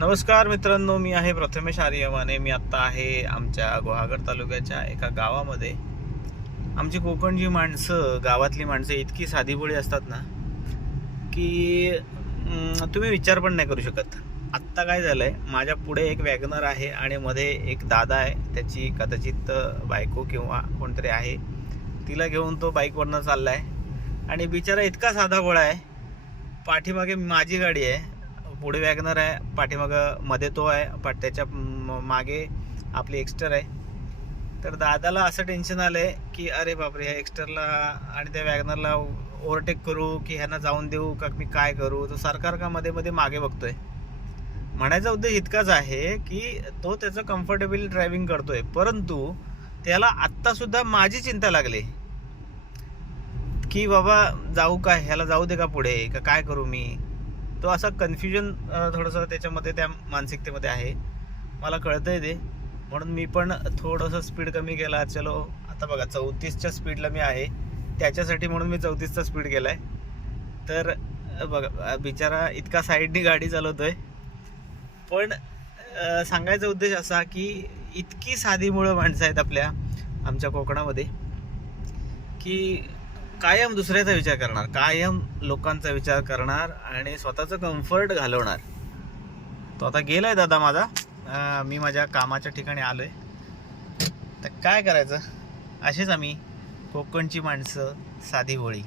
नमस्कार मित्रांनो, मी आहे प्रथमेश आर्यमाने. मी आत्ता आहे आमच्या गुहागर तालुक्याच्या एका गावामध्ये. आमची कोकणची माणसं, गावातली माणसं इतकी साधीभोळी असतात ना की तुम्ही विचार पण नाही करू शकत. आत्ता काय झालं आहे, माझ्या पुढे एक वॅगनर आहे आणि मध्ये एक दादा आहे. त्याची कदाचित बायको किंवा कोणतरी आहे. तिला घेऊन तो बाईकवरनं चालला आहे आणि बिचारा इतका साधाभोळा आहे. पाठीमागे माझी गाडी आहे, पुढे वॅगनर आहे, पाठीमागं मध्ये तो आहे, त्याच्या मागे आपली एक्स्टर आहे. तर दादाला असं टेन्शन आलं आहे की अरे बापरे, ह्या एक्स्टरला आणि त्या वॅगनरला ओव्हरटेक करू की ह्यांना जाऊन देऊ का, मी काय करू. तो सारखा मध्ये मध्ये मागे बघतोय. म्हणायचा उद्देश इतकाच आहे की तो त्याचं कम्फर्टेबल ड्रायव्हिंग करतोय, परंतु त्याला आत्तासुद्धा माझी चिंता लागली की बाबा जाऊ का, ह्याला जाऊ दे का पुढे, का काय करू मी. तो असा कन्फ्युजन थोडंसं त्याच्यामध्ये, त्या मानसिकतेमध्ये आहे. मला कळतंय ते, म्हणून मी पण थोडंसं स्पीड कमी केला. चलो आता बघा 34च्या स्पीडला मी आहे, त्याच्यासाठी म्हणून मी 34चा स्पीड केला आहे. तर बघा बिचारा इतका साईडनी गाडी चालवतोय. पण सांगायचा उद्देश असा की इतकी साधी मुळं माणसं आहेत आपल्या आमच्या कोकणामध्ये की कायम दुसऱ्याचा विचार करणार, कायम लोकांचा विचार करणार आणि स्वतःचं कम्फर्ट घालवणार. तो आता गेलाय दादा माझा. मी माझ्या कामाच्या ठिकाणी आलोय. तर काय करायचं, असेच आम्ही कोकणची माणसं, साधी भोळी.